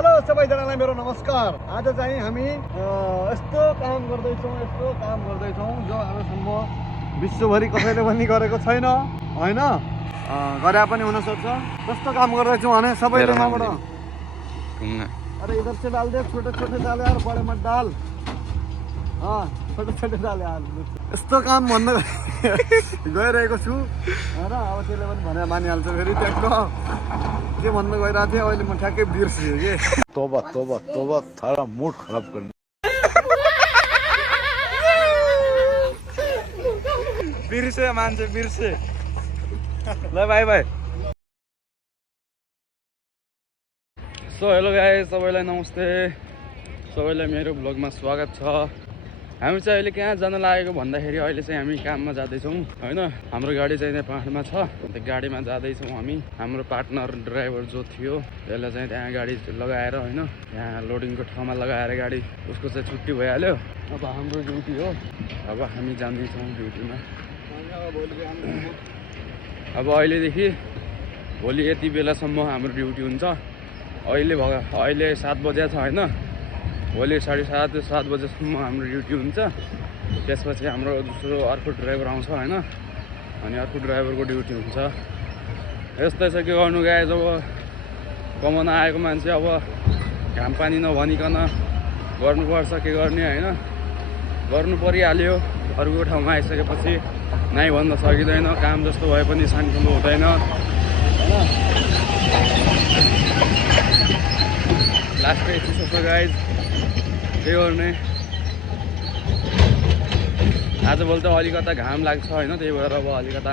Hello सबैजनालाई मेरो नमस्कार। आज चाहिँ हामी यस्तो काम गर्दैछौँ जो आजसम्म विश्वभरि कसैले पनि गरेको छैन हैन, गरे पनि हुन सक्छ। कस्तो काम गर्दैछौँ भने सबैले यहाँबाट अरे इधर से डाल दे, छोटे छोटे डाल यार, बडे मत डाल। छोटे छोटे डाल यार। यस्तो काम भन्न गइरहेको छु हैन। अब त्यसले पनि भने मानिहाल्छ फेरि त्यस्तो के भन्न गइरहेको थिएँ, अहिले म ठ्याक्कै बिर्सिएँ के। तोबा तोबा तोबा, थारा मुड खराब गर्ने। बिर्से मान्छे बिर्से। ल by by. So hello guys, सबैलाई नमस्ते, सबैलाई मेरो भ्लगमा स्वागत छ। हामी चाहिँ अहिले कहाँ जान लागेको भन्दाखेरि अहिले चाहिँ हामी काममा जाँदैछौँ होइन। हाम्रो गाडी चाहिँ त्यहाँ पाहाडमा छ, त्यो गाडीमा जाँदैछौँ हामी। हाम्रो पार्टनर ड्राइभर जो थियो त्यसलाई चाहिँ त्यहाँ गाडी लगाएर होइन, यहाँ लोडिङको ठाउँमा लगाएर गाडी उसको चाहिँ छुट्टी भइहाल्यो। अब हाम्रो ड्युटी हो, अब हामी जाँदैछौँ ड्युटीमा। अब अहिलेदेखि भोलि यति बेलासम्म हाम्रो ड्युटी हुन्छ। अहिले 7 बजे छ होइन, भोलि 7:30 बजेसम्म हाम्रो ड्युटी हुन्छ। त्यसपछि हाम्रो दोस्रो अर्को ड्राइभर आउँछ होइन, अनि अर्को ड्राइभरको ड्युटी हुन्छ। यस्तै छ, के गर्नु गाए। जब कमाउन आएको मान्छे अब घाम पानी नभनिकन गर्नुपर्छ, के गर्ने होइन, गर्नु परिहाल्यो। अर्को ठाउँमा आइसकेपछि नाइ भन्न सकिँदैन। काम जस्तो भए पनि सानोठुलो हुँदैन होइन। लास्टै चिसो छ गाइज, के गर्ने। आजभोलि त अलिकता घाम लाग्छ होइन, त्यही भएर अब अलिकता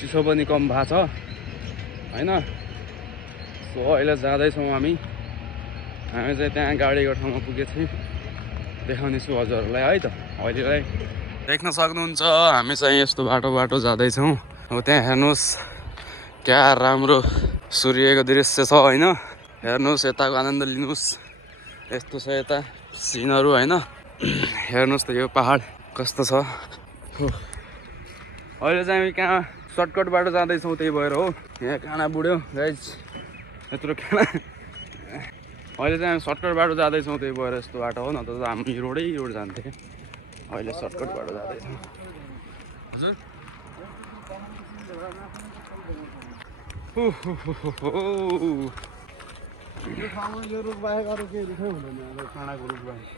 चिसो पनि कम भएको छ होइन। सो अहिले जाँदैछौँ हामी चाहिँ त्यहाँ गाडीको ठाउँमा पुगेछौँ। देखाउने छु हजुरहरूलाई है त। अहिलेलाई देख्न सक्नुहुन्छ हामी चाहिँ यस्तो बाटो जाँदैछौँ। अब त्यहाँ हेर्नुहोस् क्या राम्रो सूर्यको दृश्य छ होइन। हेर्नुहोस्, यताको आनन्द लिनुहोस्। यस्तो छ यता सिनहरू होइन। हेर्नुहोस् त यो पहाड कस्तो छ। अहिले चाहिँ हामी कहाँ सर्टकट बाटो जाँदैछौँ, त्यही भएर हो। यहाँ काँडा बुढ्यो गाइज, यत्रो काँडा। अहिले चाहिँ हामी सर्टकट बाटो जाँदैछौँ, त्यही भएर यस्तो बाटो हो, नत्र त हामी रोड जान्थे। अहिले सर्टकट बाटो जाँदैछौँ। हजुर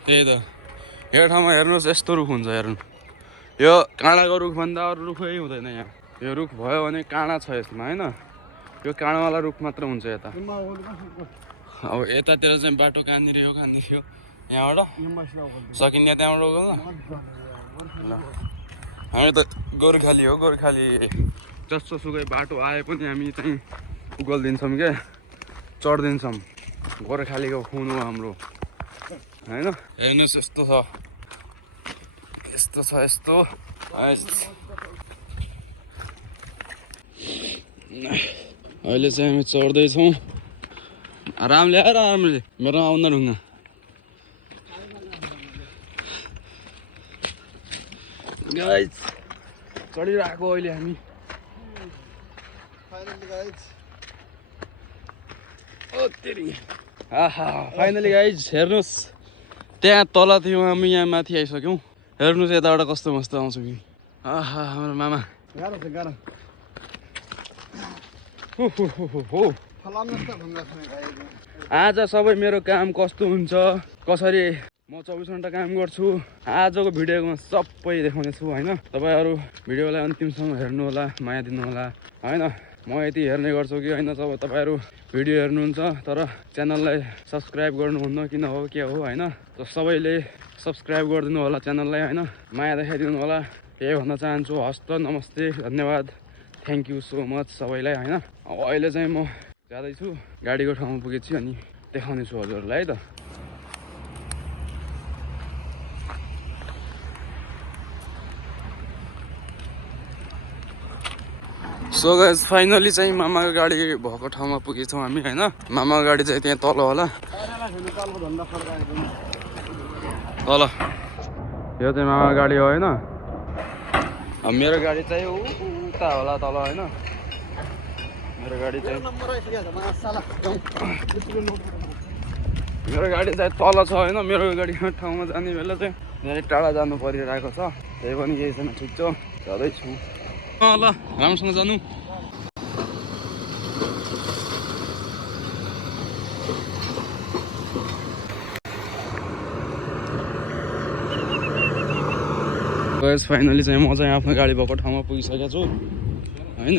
त्यही त, यो ठाउँमा हेर्नुहोस् यस्तो रुख हुन्छ। हेर्नु, यो काँडाको रुखभन्दा अरू रुखै हुँदैन यहाँ। यो रुख भयो भने काँडा छ यसमा होइन। यो काँडावाला रुख मात्र हुन्छ यता। अब यतातिर चाहिँ बाटो कहाँनिर हो यहाँबाट सकिन्छ, त्यहाँबाट रोक्नु ल। हामी त गोर्खाली हो, गोर्खाली। जस्तो सुकै बाटो आए पनि हामी चाहिँ उगलिदिन्छौँ क्या, चढिदिन्छौँ। गोर्खालीको खुन हो हाम्रो होइन। हेर्नुहोस् यस्तो छ, यस्तो अहिले चाहिँ हामी चढ्दैछौँ। आरामले आएर आरामले, मेरो आउँदा ढुङ्गा। गाइज चढिरहेको अहिले हामी। फाइनली गाइज हेर्नुहोस्, त्यहाँ तल थियो हामी, यहाँ माथि आइसक्यौँ। हेर्नुहोस् यताबाट कस्तो मस्त आउँछ कि। हाम्रो मामा। आज सबै मेरो काम कस्तो हुन्छ, कसरी म 24 घन्टा काम गर्छु, आजको भिडियोमा सबै देखाउने छु होइन। तपाईँहरू भिडियोलाई अन्तिमसम्म हेर्नु होला, माया दिनु होला होइन। म यति हेर्ने गर्छु कि होइन, जब तपाईँहरू भिडियो हेर्नुहुन्छ तर च्यानललाई सब्सक्राइब गर्नुहुन्न किन हो के हो होइन। त सबैले सब्सक्राइब गरिदिनु होला च्यानललाई होइन, माया देखाइदिनु होला। यही भन्न चाहन्छु। हस्त नमस्ते, धन्यवाद, थ्याङ्क यू सो मच सबैलाई होइन। अब अहिले चाहिँ म जाँदैछु, गाडीको ठाउँमा पुगेछु, अनि देखाउने छु हजुरहरूलाई है त। सो गाइस फाइनली चाहिँ मामाको गाडी भएको ठाउँमा पुगेछौँ हामी होइन। मामाको गाडी चाहिँ त्यहाँ तल होला, तल। यो चाहिँ मामाको गाडी हो होइन। अब मेरो गाडी चाहिँ उता होला तल होइन। मेरो गाडी चाहिँ नम्बर आइसक्यो त मासाला मेरो गाडी चाहिँ तल छ होइन मेरो गाडी ठाउँमा जाने बेला चाहिँ धेरै टाढा जानु परिरहेको छ त्यही पनि केही छैन ठिक छ जाँदैछु ल राम्रोसँग जानु गएस फाइनली चाहिँ म चाहिँ आफ्नो गाडी भएको ठाउँमा पुगिसकेको छु होइन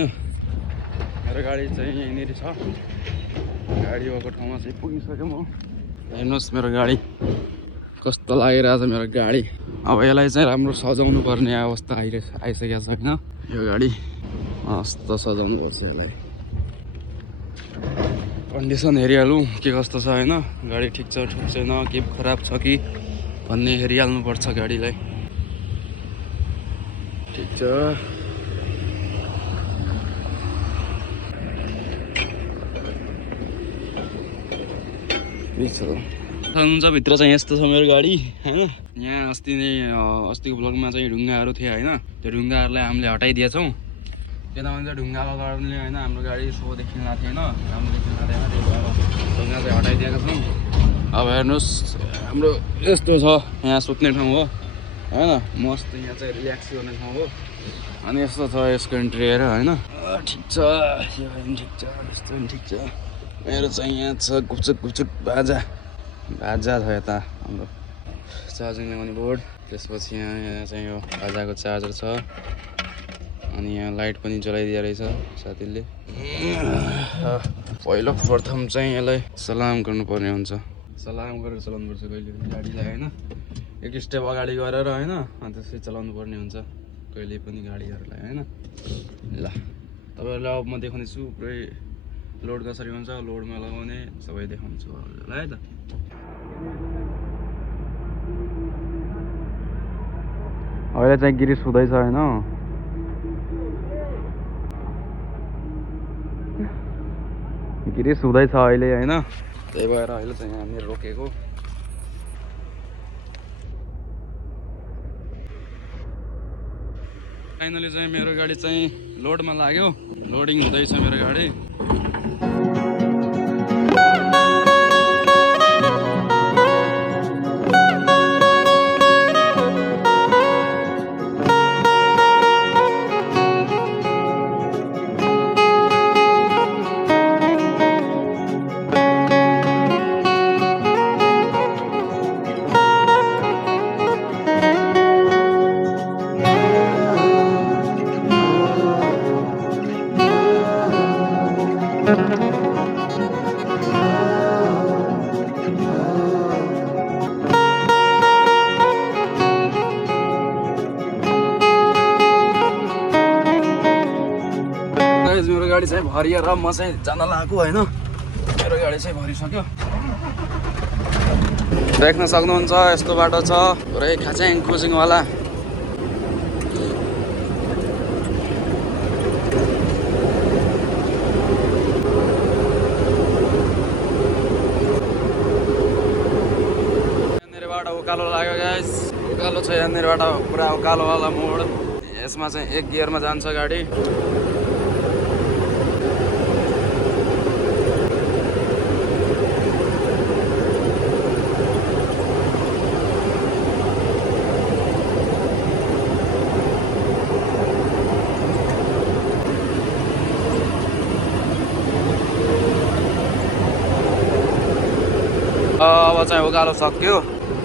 मेरो गाडी चाहिँ यहीँनिर छ गाडी भएको ठाउँमा चाहिँ पुगिसकेँ म हेर्नुहोस् मेरो गाडी कस्तो लागिरहेछ मेरो गाडी अब यसलाई चाहिँ राम्रो सजाउनु पर्ने अवस्था आइसकेको छ होइन यो गाडी मस्त सजाउनु पर्छ यसलाई कन्डिसन हेरिहालौँ के कस्तो छ होइन गाडी ठिक छ ठिक छैन के खराब छ कि भन्ने हेरिहाल्नुपर्छ गाडीलाई ठिक छ हुन्छ भित्र चाहिँ यस्तो छ मेरो गाडी होइन यहाँ अस्तिको ब्लगमा चाहिँ ढुङ्गाहरू थियो होइन त्यो ढुङ्गाहरूलाई हामीले हटाइदिएछौँ किनभने चाहिँ ढुङ्गाको कारणले होइन हाम्रो गाडी सो देखिँदा थिएन राम्रो देखिँदा थिएन त्यही भएर ढुङ्गा चाहिँ हटाइदिएका छौँ अब हेर्नुहोस् हाम्रो यस्तो छ यहाँ सुत्ने ठाउँ हो होइन मस्त यहाँ चाहिँ रिल्याक्स गर्ने ठाउँ हो अनि यस्तो छ यसको इन्टेरियर होइन ठिक छ यो पनि ठिक छ यस्तो पनि ठिक छ मेरो चाहिँ यहाँ छ गुपचुक बाजा छ यता हाम्रो चार्जिङ लगाउने बोर्ड त्यसपछि यहाँ चाहिँ यो बाजाको चार्जर छ अनि यहाँ लाइट पनि जलाइदिएको रहेछ साथीले पहिलो प्रथम चाहिँ यसलाई सलाम गर्नुपर्ने हुन्छ सलाम गरेर चलाउनुपर्छ कहिले पनि गाडीलाई होइन एक स्टेप अगाडि गरेर होइन अनि त्यसपछि चलाउनु पर्ने हुन्छ कहिले पनि गाडीहरूलाई होइन ल तपाईँहरूलाई अब म देखाउनेछु पुरै लोड कसरी हुन्छ लोडमा लगाउने सबै देखाउँछु हजुरलाई है त अहिले चाहिँ गिरिस हुँदैछ होइन गिरिस हुँदैछ अहिले होइन त्यही भएर अहिले चाहिँ यहाँनिर रोकेको फाइनली चाहिँ मेरो गाडी चाहिँ लोडमा लाग्यो लोडिङ हुँदैछ मेरो गाडी मेरो गाडी चाहिँ भरिएर म चाहिँ जान लागेको होइन मेरो गाडी चाहिँ भरिसक्यो देख्न सक्नुहुन्छ यस्तो बाटो छ पुरै खाच्याङ खुचिङवाला यहाँनिरबाट उकालो लाग्यो गाइस उकालो छ यहाँनिरबाट पुरा उकालोवाला मोड यसमा चाहिँ एक गियरमा जान्छ गाडी अब चाहिँ उकालो सक्यो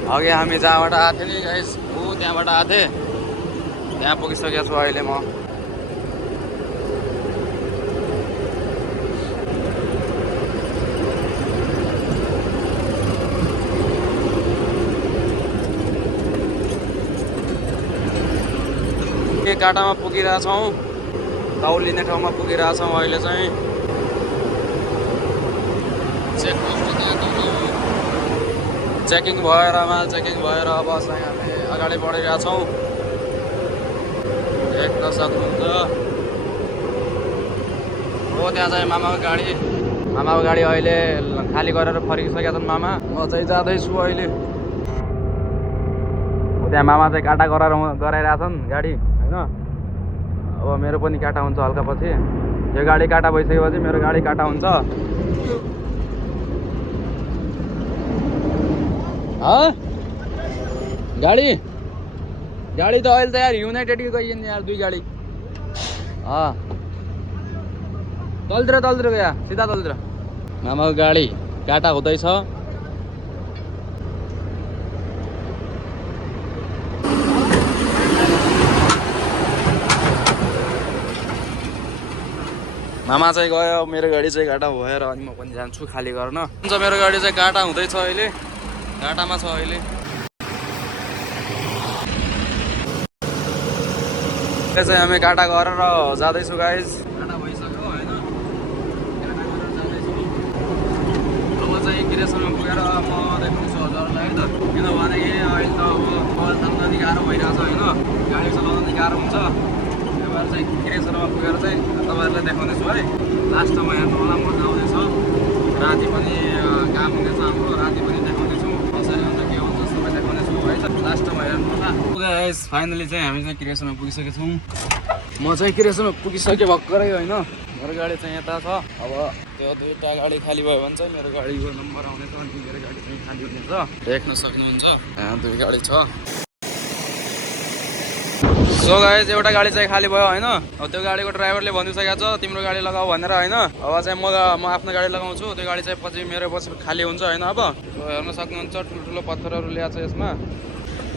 अघि हामी जहाँबाट आएको थियौँ नि गाइस त्यहाँबाट आएको थिएँ त्यहाँ पुगिसकेको छु अहिले म काटामा पुगिरहेछौँ तौल लिने ठाउँमा पुगिरहेछौँ अहिले चाहिँ चेकिङ भएर माल चेकिङ भएर अब चाहिँ हामी अगाडि बढिरहेछौँ देख्न सक्नुहुन्छ हो त्यहाँ चाहिँ मामाको गाडी अहिले खाली गरेर फर्किसकेका छन् मामा म चाहिँ जाँदैछु अहिले हो त्यहाँ मामा चाहिँ काटा गराइरहेछन् गाडी होइन अब मेरो पनि काटा हुन्छ हल्का पछि यो गाडी काटा भइसकेपछि मेरो गाडी काटा हुन्छ। गाडी गाडी त अहिले त यार युनाइटेडकै गइन् यार 2 गाडी। तलतिर गया सिधा तलतिर। मामाको गाडी काटा हुँदैछ। मामा चाहिँ गयो, मेरो गाडी चाहिँ काटा भएर अनि म पनि जान्छु खाली गर्न। हुन्छ मेरो गाडी चाहिँ काटा हुँदैछ, अहिले काटामा छ। अहिले चाहिँ हामी काटा गरेर जाँदैछु गाइज। काटा भइसक्यो होइन, काटा गरेर जाँदैछु। अब चाहिँ गिरेसम्म पुगेर म देखाउँछु हजुरहरूलाई है त, किनभने अहिले त अब मोबाइल थाम्न नि गाह्रो भइरहेछ होइन, गाडी चलाउन नि गाह्रो हुन्छ। त्यही भएर चाहिँ गिरेसम्म पुगेर चाहिँ तपाईँहरूलाई देखाउँदैछु है। लास्टमा हेर्नु होला, म आउँदैछ, राति पनि काम हुँदैछ हाम्रो, राति पनि देखाउँदैछु कसरी हुन्छ के हुन्छ सबै देखाउँदैछु है त, लास्टमा हेर्नु होला। गाइस फाइनली चाहिँ हामी चाहिँ क्रियासम्म पुगिसकेको छौँ। म चाहिँ क्रियासम्म पुगिसकेँ भर्खरै होइन, मेरो गाडी चाहिँ यता छ। अब त्यो 2टा गाडी खाली भयो भने चाहिँ मेरो गाडीको नम्बर आउनेछ अनि मेरो गाडी चाहिँ खाली हुनेछ, देख्न सक्नुहुन्छ। यहाँ 2 गाडी छ। सो गाइस एउटा गाडी चाहिँ खाली भयो होइन। अब त्यो गाडीको ड्राइभरले भनिसकेको छ तिम्रो गाडी लगाऊ भनेर होइन। अब चाहिँ म आफ्नो गाडी लगाउँछु, त्यो गाडी चाहिँ पछि मेरो पछि खाली हुन्छ होइन। अब हेर्न सक्नुहुन्छ ठुल्ठुलो पत्थरहरू ल्याएको छ यसमा।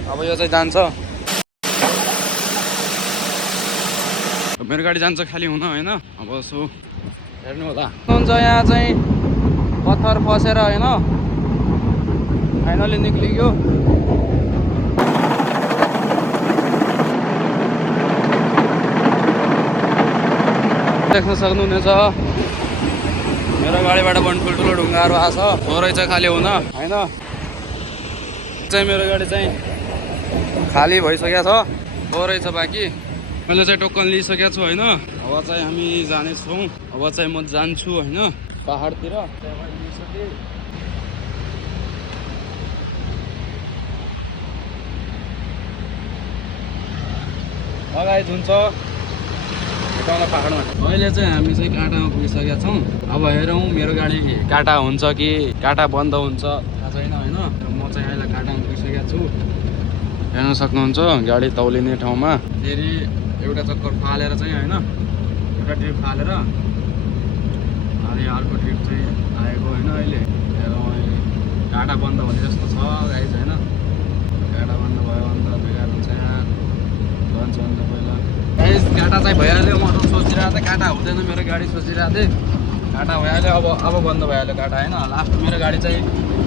अब यो चाहिँ जान्छ, मेरो गाडी जान्छ खाली हुन होइन। अब सो हेर्नु होला। हुन्छ यहाँ चाहिँ पत्थर फसेर होइन फाइनली निक्लियो। देख्न सक्नुहुनेछ मेरो गाडीबाट पनि ठुल्ठुलो ढुङ्गाहरू आएको छ, थोरै चाहिँ खाली हुन होइन। चाहिँ मेरो गाडी चाहिँ खाली भइसकेको छ, थोरै छ बाँकी। मैले चाहिँ टोकन लिइसकेको छु होइन। अब चाहिँ हामी जानेछौँ, अब चाहिँ म जान्छु होइन पाहाडतिर। लगायत हुन्छ पाहाडमा। अहिले चाहिँ हामी चाहिँ काटामा पुगिसकेका छौँ। अब हेरौँ मेरो गाडी काटा हुन्छ कि काटा बन्द हुन्छ थाहा छैन होइन। म चाहिँ अहिले काटामा पुगिसकेको छु, हेर्न सक्नुहुन्छ गाडी तौलिने ठाउँमा। फेरि एउटा चक्कर फालेर चाहिँ होइन, एउटा ट्रिप फालेर अनि अर्को ट्रिप चाहिँ आएको होइन। अहिले हेरौँ अहिले काटा बन्द भने जस्तो छ गाइस होइन। काटा बन्द भयो भने त बेकार हुन्छ यहाँ, जान्छ अन्त पहिला गाइस। काटा चाहिँ भइहाल्यो, म त सोचिरहेको थिएँ काटा हुँदैन मेरो गाडी, सोचिरहेको थिएँ काटा भइहाल्यो। अब बन्द भइहाल्यो काटा होइन। लास्ट मेरो गाडी चाहिँ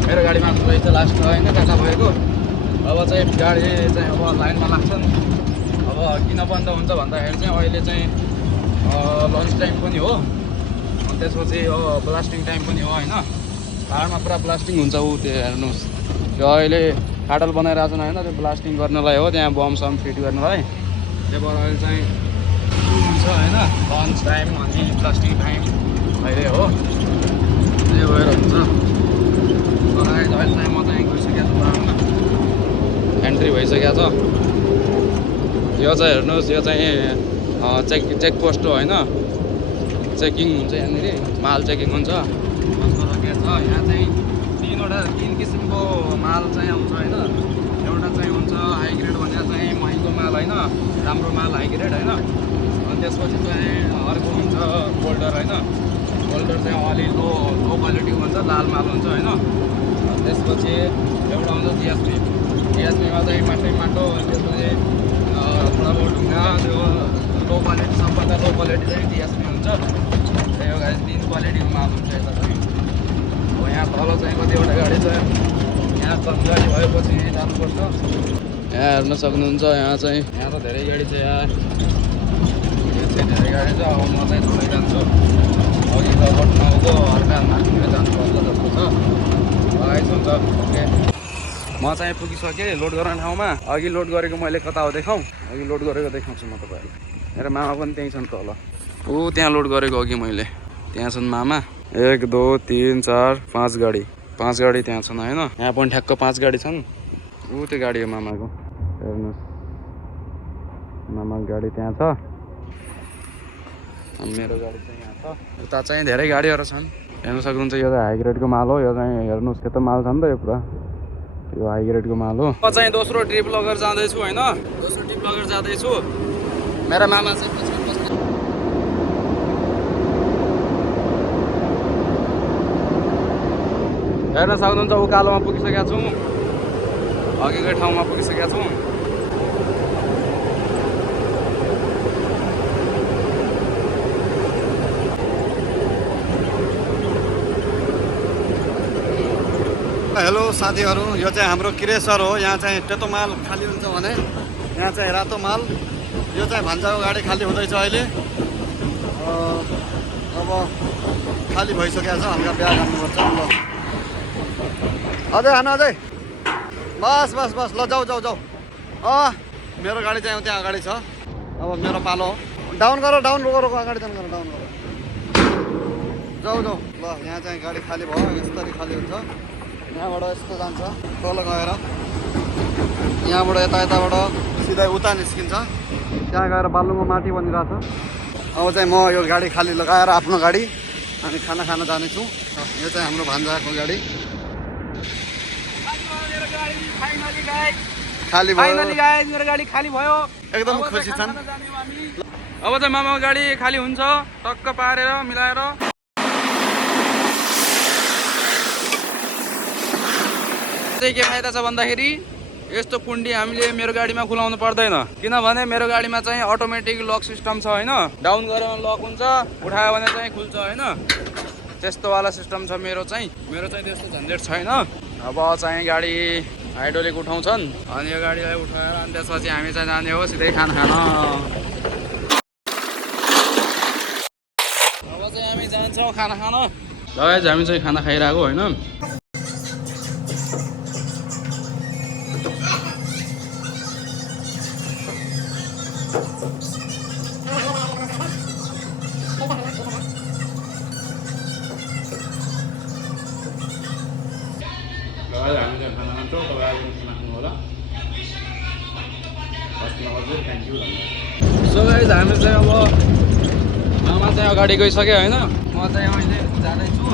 मेरो गाडी मात्र रहेछ लास्ट होइन काटा भएको। अब चाहिँ गाडी चाहिँ अब लाइनमा लाग्छन्। अब किन बन्द हुन्छ भन्दाखेरि चाहिँ अहिले चाहिँ लन्च टाइम पनि हो, अनि त्यसपछि ब्लास्टिङ टाइम पनि हो होइन। पाहाडमा पुरा ब्लास्टिङ हुन्छ। ऊ त्यो हेर्नुहोस्, त्यो अहिले फाटल बनाइरहेको छन् होइन, त्यो ब्लास्टिङ गर्नलाई हो, त्यहाँ बम सम फिट गर्नलाई। त्यही भएर अहिले चाहिँ हुन्छ होइन, लन्च टाइम अनि ब्लास्टिङ टाइम अहिले हो, त्यही भएर हुन्छ। अहिले चाहिँ म चाहिँ गइसकेको छु पाहाडमा, एन्ट्री भइसकेको छ। यो चाहिँ हेर्नुहोस्, यो चाहिँ चेकपोस्ट हो होइन, चेकिङ हुन्छ यहाँनिर, माल चेकिङ हुन्छ। के छ यहाँ चाहिँ 3 किसिमको माल चाहिँ आउँछ होइन। एउटा चाहिँ हुन्छ हाई ग्रेड भनेर चाहिँ महँगो माल होइन, राम्रो माल हाई ग्रेड होइन। अनि त्यसपछि चाहिँ अर्को हुन्छ बोल्डर होइन। बोल्डर चाहिँ अलि लो क्वालिटीको हुन्छ, लाल माल हुन्छ होइन। त्यसपछि एउटा हुन्छ डिएसपी। डिएसपीमा चाहिँ माटो, त्यसपछि थोडा बहुत ढुङ्गा, त्यो लो क्वालिटी, सबभन्दा लो क्वालिटी चाहिँ डिएसपी हुन्छ। त्यही हो गाडी 3 क्वालिटीको माल हुन्छ यता चाहिँ। अब यहाँ तल चाहिँ कतिवटा गाडी छ, यहाँ कम गाडी भएपछि यहीँ जानुपर्छ। यहाँ हेर्न सक्नुहुन्छ, यहाँ त धेरै गाडी छ, यहाँ चाहिँ धेरै गाडी छ। अब म चाहिँ थोरै जान्छु, अघि त बटमाको हल्का माथितिर जानुपर्छ जस्तो छ। हुन्छ ओके, म चाहिँ पुगिसकेँ लोड गर्ने ठाउँमा। अघि लोड गरेको मैले कता हो देखाउँ, अघि लोड गरेको देखाउँछु म तपाईँहरूलाई। मेरो मामा पनि त्यहीँ छन् तल, ऊ त्यहाँ लोड गरेको अघि मैले, त्यहाँ छन् मामा। 1 2 3 4 5 गाडी, 5 गाडी त्यहाँ छन् होइन। यहाँ पनि ठ्याक्क 5 गाडी छन्। ऊ त्यो गाडी हो मामाको, हेर्नुहोस् मामाको गाडी त्यहाँ छ। मेरो गाडी चाहिँ यहाँ छ। उता चाहिँ धेरै गाडीहरू छन्, हेर्नु सक्नुहुन्छ। यो चाहिँ हाई ग्रेडको माल हो। यो चाहिँ हेर्नुहोस् यता माल छ नि त, यो पुरा यो हाई ग्रेडको माल हो। म चाहिँ दोस्रो ट्रिप लगेर जाँदैछु होइन, दोस्रो ट्रिप लगेर जाँदैछु। मेरा मामा चाहिँ पछाडि बस्नु। हेर्न सक्नुहुन्छ उकालोमा पुगिसकेका छौँ, अघिकै ठाउँमा पुगिसकेका छौँ। हेलो साथीहरू, यो चाहिँ हाम्रो किरेसर हो। यहाँ चाहिँ सेतो माल खाली हुन्छ भने यहाँ चाहिँ रातो माल। यो चाहिँ भान्जाको गाडी खाली हुँदैछ अहिले। अब खाली भइसकेको छ, हल्का बिहा गर्नुपर्छ। ल अझै हान, अझै बस बस बस। ल जाऊ जाऊ जाऊ। मेरो गाडी चाहिँ त्यहाँ अगाडि छ। अब मेरो पालो हो। डाउन गर, डाउन रोको रोको, अगाडि डाउन गर, डाउन गर। जाऊ जाऊ। ल यहाँ चाहिँ गाडी खाली भयो, यसरी खाली हुन्छ। यहाँबाट यस्तो जान्छ तल गएर, यहाँबाट यताबाट सिधै उता निस्किन्छ। त्यहाँ गएर बालुङमा माटी बनिरहेको छ। अब चाहिँ म यो गाडी खाली लगाएर आफ्नो गाडी अनि खाना खान जानेछु। यो चाहिँ हाम्रो भान्जाको गाडी खाली भयो। मेरो गाडी खाली भयो, एकदम खुसी छन्। अब चाहिँ मामाको गाडी खाली हुन्छ, टक्क पारेर मिलाएर। के फाइदा छ भन्दाखेरि यस्तो कुण्डी हामीले मेरो गाडीमा खुलाउनु पर्दैन, किनभने मेरो गाडीमा चाहिँ अटोमेटिक लक सिस्टम छ होइन। डाउन गरेर लक हुन्छ, उठायो भने चाहिँ खुल्छ होइन। त्यस्तोवाला सिस्टम छ मेरो चाहिँ त्यस्तो झन्झट छैन। अब चाहिँ गाडी हाइड्रोलिक उठाउँछन् अनि यो गाडीलाई उठाएर अनि त्यसपछि हामी चाहिँ जाने हो सिधै खाना खान। अब चाहिँ हामी जान्छौँ खाना खान। गाइज हामी चाहिँ खाना खाइरहेको होइन। हामी चाहिँ खाना खान्छौँ, तपाईँ आइदिनु खाना खानु होला। Thank you. सो गाइज हामी चाहिँ अब मामा चाहिँ अगाडि गइसक्यो होइन, म चाहिँ अहिले जाँदैछु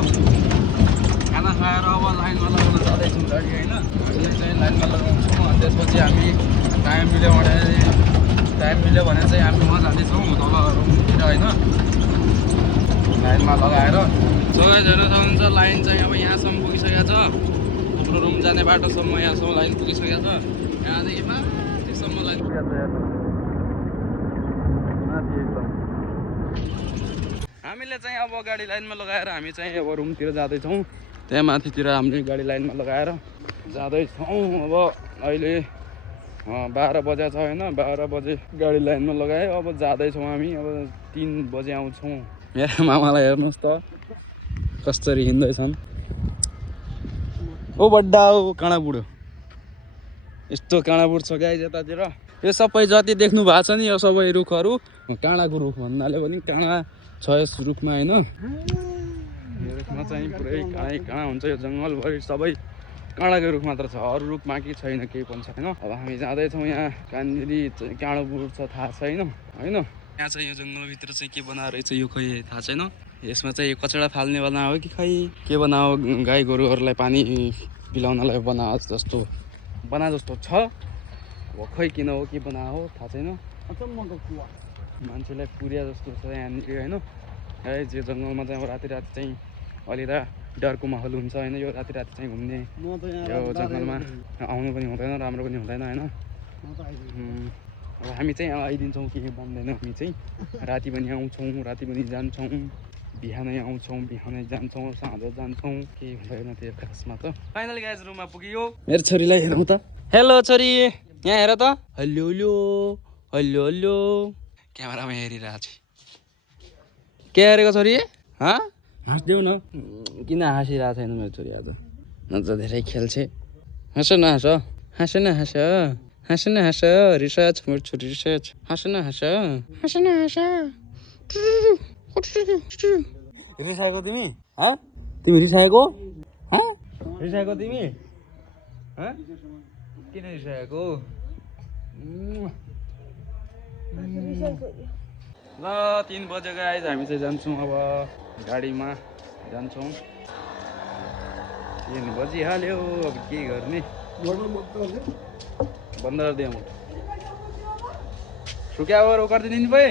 खाना खाएर। अब लाइनमा लगाउन जाँदैछौँ गाडी होइन। हामीले चाहिँ लाइनमा लगाउँछौँ अनि त्यसपछि हामी टाइम मिल्यो भने चाहिँ हामी वहाँ जाँदैछौँ तल रुमतिर होइन, लाइनमा लगाएर। सो गाइज हेर्न सक्नुहुन्छ लाइन चाहिँ अब यहाँसम्म पुगिसकेको छ। हाम्रो रुम जाने बाटोसम्म यहाँसम्म लाइन पुगिसकेको छ। यहाँदेखि माथिसम्म लाइन पुगेको छ, हेर्नु माथि एकदम। हामीले चाहिँ अब गाडी लाइनमा लगाएर हामी चाहिँ अब रुमतिर जाँदैछौँ। त्यहाँ माथितिर हामीले गाडी लाइनमा लगाएर जाँदैछौँ। अब अहिले 12 बजे छ होइन, 12 बजे गाडी लाइनमा लगायो। अब जाँदैछौँ हामी, अब 3 बजे आउँछौँ। मेरो मामालाई हेर्नुहोस् त कसरी हिँड्दैछन्। ओ बड्डा हो काँडा बुढो, यस्तो काँडा बुढ छ गाइज यतातिर। यो सबै जति देख्नु भएको छ नि यो सबै रुखहरू काँडाको रुख भन्नाले पनि काँडा छ यस रुखमा होइन। यो रुखमा चाहिँ पुरै काँडा हुन्छ। यो जङ्गलभरि सबै काँडाको रुख मात्र छ, अरू रुख बाँकी छैन, केही पनि छैन। अब हामी जाँदैछौँ। यहाँ कहाँनिर काँडा बुढ छ थाहा छैन होइन। यहाँ चाहिँ यो जङ्गलभित्र चाहिँ के बनाएर रहेछ यो खै थाहा छैन। यसमा चाहिँ यो कचडा फाल्ने बना हो कि खै के बना हो, गाई गोरुहरूलाई पानी पिलाउनलाई बना जस्तो छ। अब खै किन हो के बना हो थाहा छैन। मान्छेलाई पुर्या जस्तो छ यहाँनिर होइन। यो जङ्गलमा चाहिँ अब राति चाहिँ अलिकता डरको माहौल हुन्छ होइन। यो राति चाहिँ घुम्ने यो जङ्गलमा आउनु पनि हुँदैन, राम्रो पनि हुँदैन होइन। अब हामी चाहिँ आइदिन्छौँ, केही मान्दैन। हामी चाहिँ राति पनि आउँछौँ, राति पनि जान्छौँ, बिहानै आउँछौँ, बिहानै जान्छौँ, साँझ जान्छौँ, केही हुँदैन त्यो खासमा त। फाइनली गाइज रुममा पुग्यो। मेरो छोरीलाई हेरौँ त। हेलो छोरी, यहाँ हेर त। हेलो हेलो हेलो हेलो, क्यामेरामा हेरिरहेको छु। के हेरेको छोरी? हाँसिदेऊ न। किन हाँसिरहेको छैन मेरो छोरी आज? नत्र धेरै खेल्छे। हाँस न हाँस, हाँस न हाँस, हाँस न हाँस, रिसाछ मेरो छोरी रिसाछ। हाँस न हाँस, हाँस न हाँस। रिसाएको तिमी? तिमी रिसाएको? रिसाएको तिमी? किन रिसाएको? ल 3 बजे गाइज हामी चाहिँ जान्छौँ अब गाडीमा जान्छौँ 3 बजिहाल्यो अब के गर्ने बंद कर दिया सुक्या हुआ वो कर दे दिन पे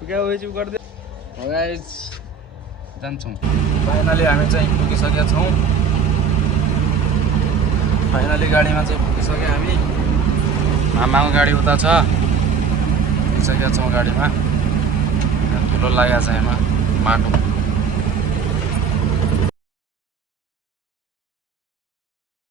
सुक्या हुए चाहिँ कर दे गाइज जान्छौँ फाइनली हामी चाहिँ पुगिसकेका छौँ फाइनली गाडीमा चाहिँ पुगिसक्यो हामी मामाको गाडी उता छ पुगिसकेका छौँ गाडीमा ठुलो लागेको छ यहाँ माटो